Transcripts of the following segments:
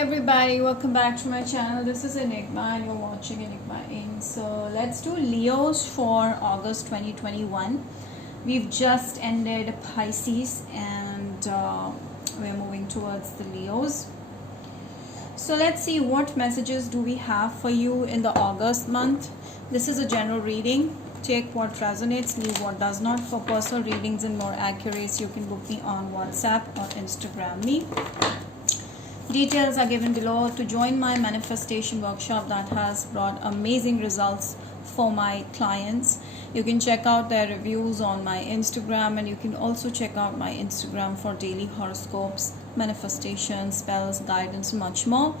everybody, welcome back to my channel. This is Enigma and you're watching Enigma In. So let's do Leos for August 2021. We've just ended Pisces and we're moving towards the Leos. So let's see what messages do we have for you in the August month. This is a general reading. Take what resonates, leave what does not. For personal readings and more accuracy, you can book me on WhatsApp or Instagram me. Details are given below. To join my manifestation workshop that has brought amazing results for my clients, you can check out their reviews on my Instagram, and you can also check out my Instagram for daily horoscopes, manifestations, spells, guidance, much more.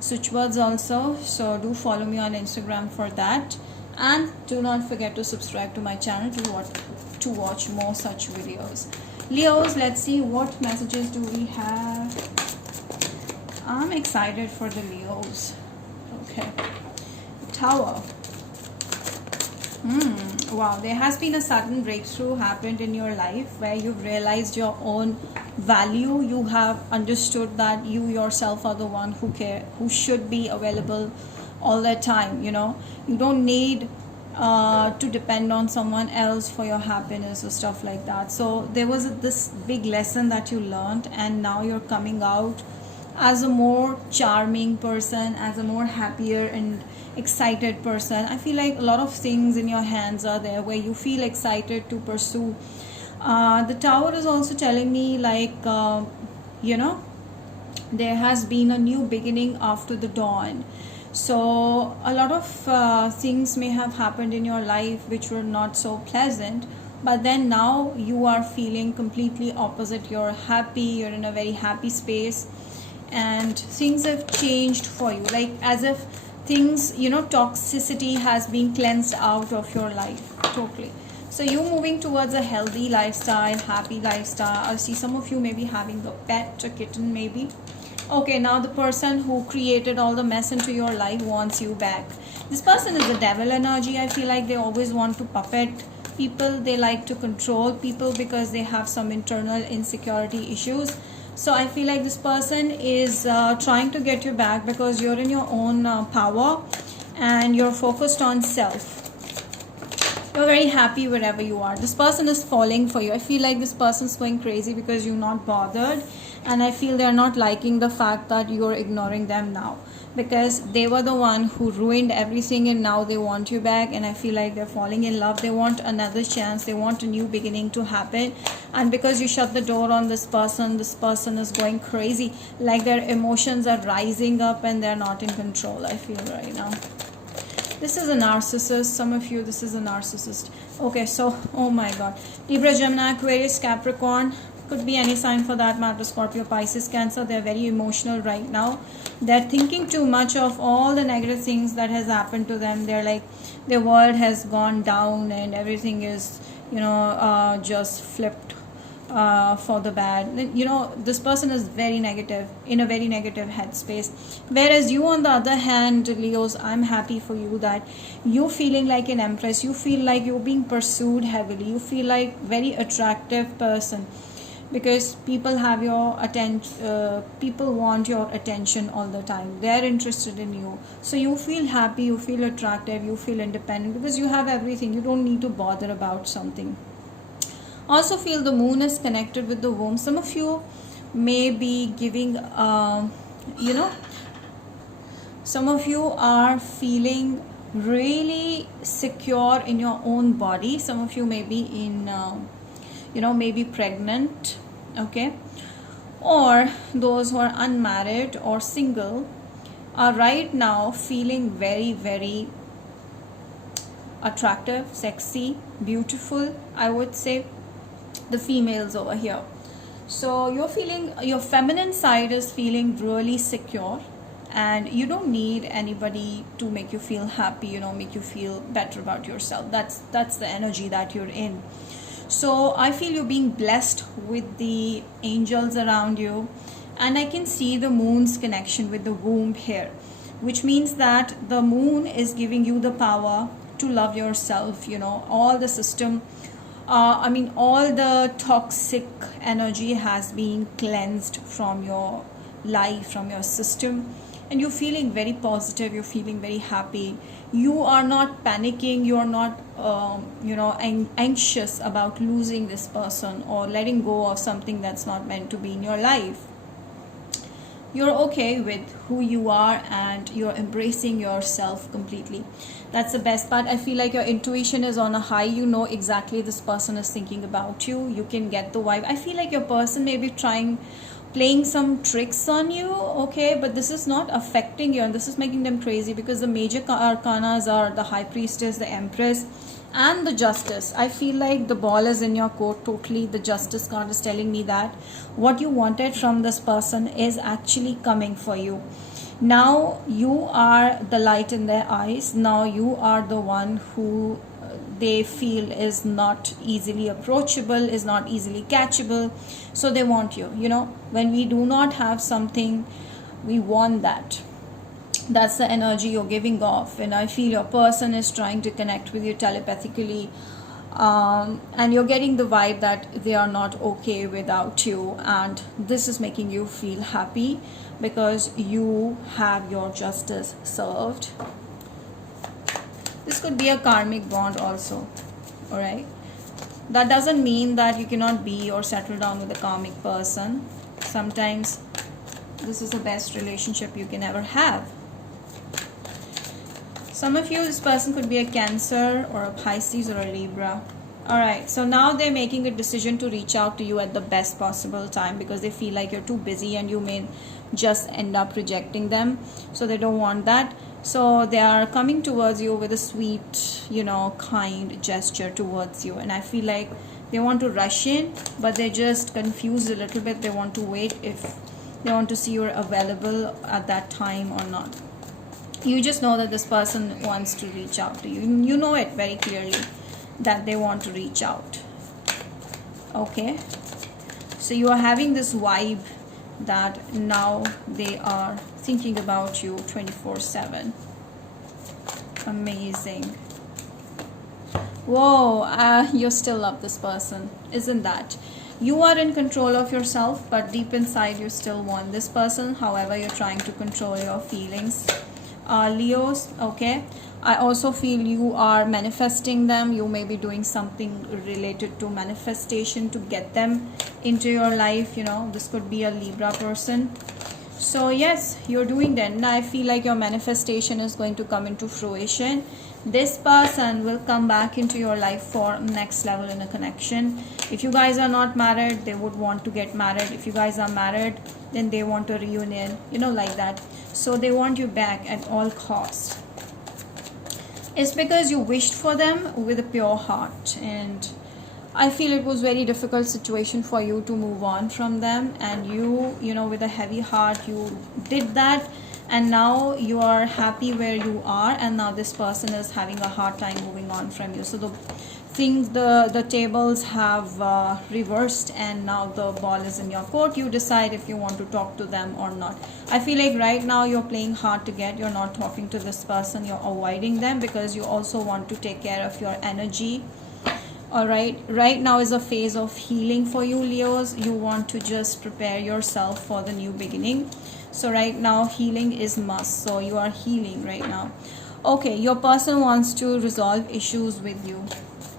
Switch words also, so do follow me on Instagram for that, and do not forget to subscribe to my channel to watch more such videos. Leos, let's see what messages do we have. I'm excited for the Leos. Okay. Tower. Wow, there has been a sudden breakthrough happened in your life where you've realized your own value. You have understood that you yourself are the one who should be available all the time. You don't need to depend on someone else for your happiness or stuff like that. So there was this big lesson that you learned, and now you're coming out as a more charming person, as a more happier and excited person. I feel like a lot of things in your hands are there where you feel excited to pursue. The Tower is also telling me like, there has been a new beginning after the dawn. So a lot of things may have happened in your life which were not so pleasant, but then now you are feeling completely opposite. You're happy, you're in a very happy space, and things have changed for you, like as if things, toxicity has been cleansed out of your life totally. So you're moving towards a healthy lifestyle, happy lifestyle. I see some of you may be having a pet, a kitten maybe. Okay, now the person who created all the mess into your life wants you back. This person is a devil energy. I feel like they always want to puppet people. They like to control people because they have some internal insecurity issues. So I feel like this person is trying to get you back because you're in your own power and you're focused on self. You're very happy wherever you are. This person is falling for you. I feel like this person's going crazy because you're not bothered, and I feel they're not liking the fact that you're ignoring them now, because they were the one who ruined everything and now they want you back. And I feel like they're falling in love. They want another chance. They want a new beginning to happen. And because you shut the door on this person is going crazy, like their emotions are rising up and they're not in control, I feel right now. This is a narcissist. Some of you, this is a narcissist. Okay, so oh my god, Libra, Gemini, Aquarius, Capricorn, could be any sign for that matter, Scorpio, Pisces, Cancer. They're very emotional right now. They're thinking too much of all the negative things that has happened to them. They're like, their world has gone down and everything is just flipped for the bad. This person is very negative, in a very negative headspace, whereas you, on the other hand, Leos, I'm happy for you that you're feeling like an empress. You feel like you're being pursued heavily. You feel like very attractive person, because people have your attention, people want your attention all the time. They're interested in you, so you feel happy, you feel attractive, you feel independent because you have everything. You don't need to bother about something. Also feel the moon is connected with the womb. Some of you may be giving some of you are feeling really secure in your own body. Some of you may be in maybe pregnant, okay, or those who are unmarried or single are right now feeling very, very attractive, sexy, beautiful, I would say, the females over here. So you're feeling, your feminine side is feeling really secure, and you don't need anybody to make you feel happy, make you feel better about yourself. That's the energy that you're in. So I feel you're being blessed with the angels around you, and I can see the moon's connection with the womb here, which means that the moon is giving you the power to love yourself. All the system, all the toxic energy has been cleansed from your life, from your system, and you're feeling very positive, you're feeling very happy. You are not panicking, you are not anxious about losing this person or letting go of something that's not meant to be in your life. You're okay with who you are and you're embracing yourself completely. That's the best part. I feel like your intuition is on a high. You know exactly this person is thinking about you. You can get the vibe. I feel like your person may be playing some tricks on you, okay, but this is not affecting you and this is making them crazy, because the major arcanas are the High Priestess, the Empress, and the Justice. I feel like the ball is in your court totally. The Justice card is telling me that what you wanted from this person is actually coming for you. Now you are the light in their eyes. Now you are the one who they feel is not easily approachable, is not easily catchable. So they want you. When we do not have something, we want that. That's the energy you're giving off. And I feel your person is trying to connect with you telepathically. And you're getting the vibe that they are not okay without you. And this is making you feel happy because you have your justice served. This could be a karmic bond also, alright? That doesn't mean that you cannot be or settle down with a karmic person. Sometimes this is the best relationship you can ever have. Some of you, this person could be a Cancer or a Pisces or a Libra. Alright, so now they're making a decision to reach out to you at the best possible time because they feel like you're too busy and you may just end up rejecting them. So they don't want that. So they are coming towards you with a sweet, kind gesture towards you. And I feel like they want to rush in, but they're just confused a little bit. They want to wait if they want to see you're available at that time or not. You just know that this person wants to reach out to you. You know it very clearly that they want to reach out. Okay. So you are having this vibe that now they are thinking about you 24/7. Amazing. Whoa, you still love this person, isn't that? You are in control of yourself, but deep inside you still want this person. However, you're trying to control your feelings. Leos, okay. I also feel you are manifesting them. You may be doing something related to manifestation to get them into your life. This could be a Libra person. So yes, you're doing that. Now I feel like your manifestation is going to come into fruition. This person will come back into your life for next level in a connection. If you guys are not married, they would want to get married. If you guys are married, then they want a reunion, like that. So they want you back at all costs. It's because you wished for them with a pure heart, and I feel it was very difficult situation for you to move on from them, and you with a heavy heart you did that, and now you are happy where you are, and now this person is having a hard time moving on from you. So the tables have reversed, and now the ball is in your court. You decide if you want to talk to them or not. I feel like right now you're playing hard to get. You're not talking to this person. You're avoiding them because you also want to take care of your energy. Alright, right now is a phase of healing for you, Leos. You want to just prepare yourself for the new beginning. So right now healing is must. So you are healing right now. Okay, your person wants to resolve issues with you,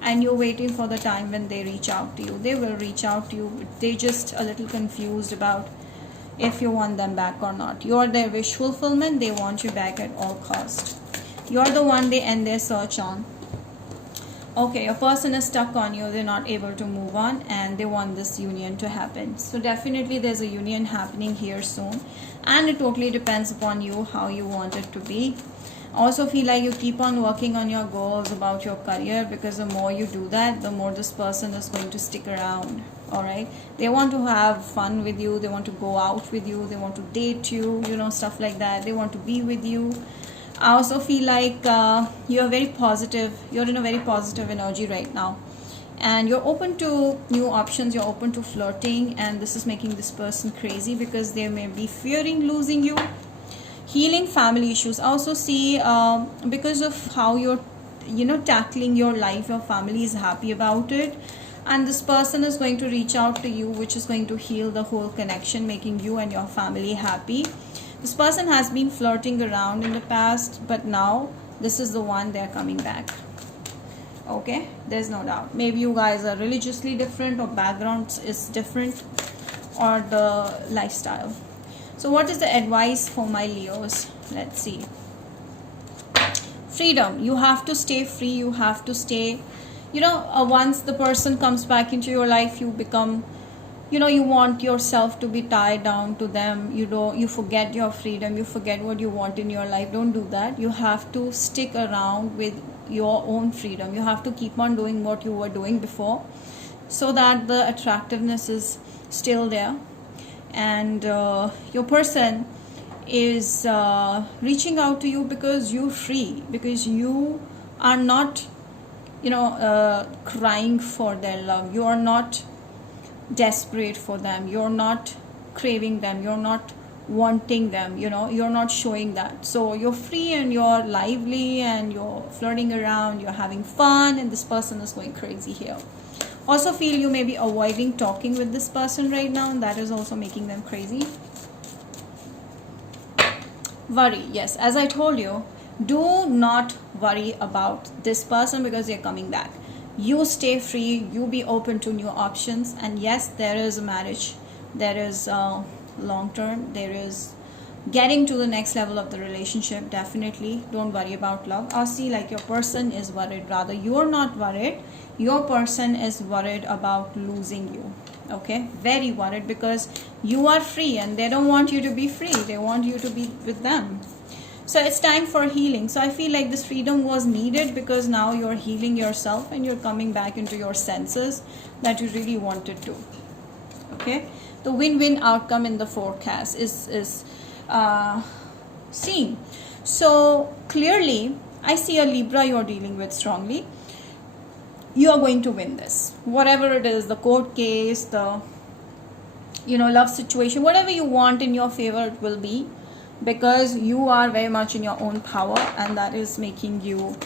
and you're waiting for the time when they reach out to you. They will reach out to you, but they're just a little confused about if you want them back or not. You're their wish fulfillment. They want you back at all cost. You're the one they end their search on. Okay, a person is stuck on you. They're not able to move on, and they want this union to happen. So definitely there's a union happening here soon, and it totally depends upon you how you want it to be. Also feel like you keep on working on your goals about your career, because the more you do that, the more this person is going to stick around. All right, they want to have fun with you. They want to go out with you. They want to date you, stuff like that. They want to be with you. I also feel like you're very positive. You're in a very positive energy right now, and you're open to new options. You're open to flirting, and this is making this person crazy because they may be fearing losing you. Healing family issues. I also see because of how you're tackling your life, your family is happy about it. and this person is going to reach out to you, which is going to heal the whole connection, making you and your family happy. This person has been flirting around in the past, but now this is the one they're coming back. Okay, there's no doubt. Maybe you guys are religiously different, or background is different, or the lifestyle. So what is the advice for my Leos? Let's see. Freedom. You have to stay free. You have to stay, once the person comes back into your life, you become, you want yourself to be tied down to them. You forget your freedom. You forget what you want in your life. Don't do that. You have to stick around with your own freedom. You have to keep on doing what you were doing before, so that the attractiveness is still there, and your person is reaching out to you because you're free, because you are not crying for their love. You are not desperate for them. You're not craving them. You're not wanting them. You're not showing that. So you're free and you're lively and you're flirting around, you're having fun, and this person is going crazy here. Also feel you may be avoiding talking with this person right now, and that is also making them crazy. Worry. Yes, as I told you, do not worry about this person because they're coming back. You stay free, you be open to new options, and yes, there is a marriage, there is long term, there is getting to the next level of the relationship. Definitely don't worry about love. I see like your person is worried. Rather, you're not worried, your person is worried about losing you. Okay, very worried, because you are free and they don't want you to be free. They want you to be with them. So it's time for healing. So I feel like this freedom was needed, because now you're healing yourself and you're coming back into your senses that you really wanted to. Okay, the win-win outcome in the forecast is seen. So clearly I see a Libra you're dealing with strongly. You are going to win this, whatever it is, the court case, the love situation, whatever you want in your favor, it will be, because you are very much in your own power, and that is making you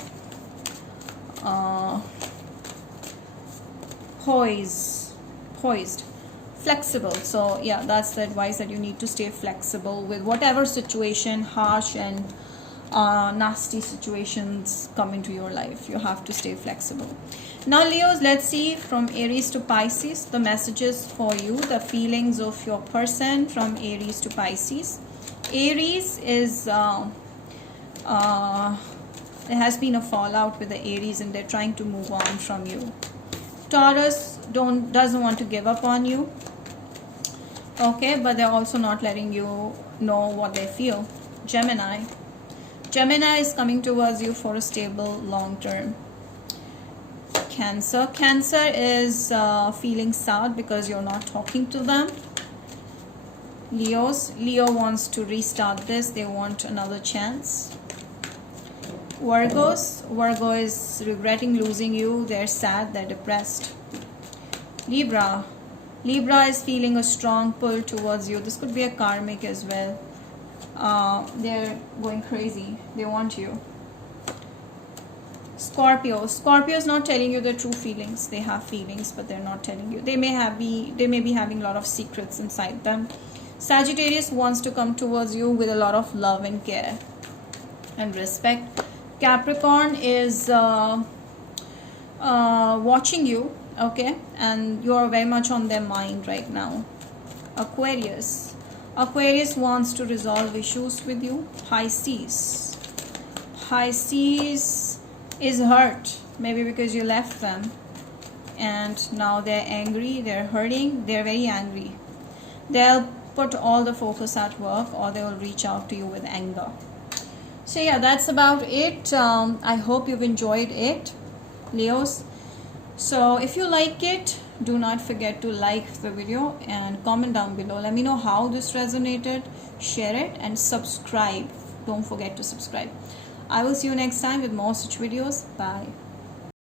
poised, flexible. So yeah, that's the advice, that you need to stay flexible with whatever situation, harsh and nasty situations come into your life. You have to stay flexible. Now Leos, let's see from Aries to Pisces, the messages for you, the feelings of your person from Aries to Pisces. Aries is there has been a fallout with the Aries, and they're trying to move on from you. Taurus doesn't want to give up on you. Okay, but they're also not letting you know what they feel. Gemini is coming towards you for a stable long term. Cancer is feeling sad because you're not talking to them. Leo wants to restart this. They want another chance. Virgo is regretting losing you. They're sad, they're depressed. Libra is feeling a strong pull towards you. This could be a karmic as well. They're going crazy, they want you. Scorpio is not telling you their true feelings. They have feelings, but they're not telling you. They may be having a lot of secrets inside them. Sagittarius wants to come towards you with a lot of love and care and respect. Capricorn is watching you, okay, and you are very much on their mind right now. Aquarius wants to resolve issues with you. Pisces is hurt, maybe because you left them, and now they're angry, they're hurting, they're very angry. They'll put all the focus at work, or they will reach out to you with anger. So yeah, that's about it. I hope you've enjoyed it, Leos. So if you like it, do not forget to like the video and comment down below. Let me know how this resonated. Share it and subscribe. Don't forget to subscribe. I will see you next time with more such videos. Bye.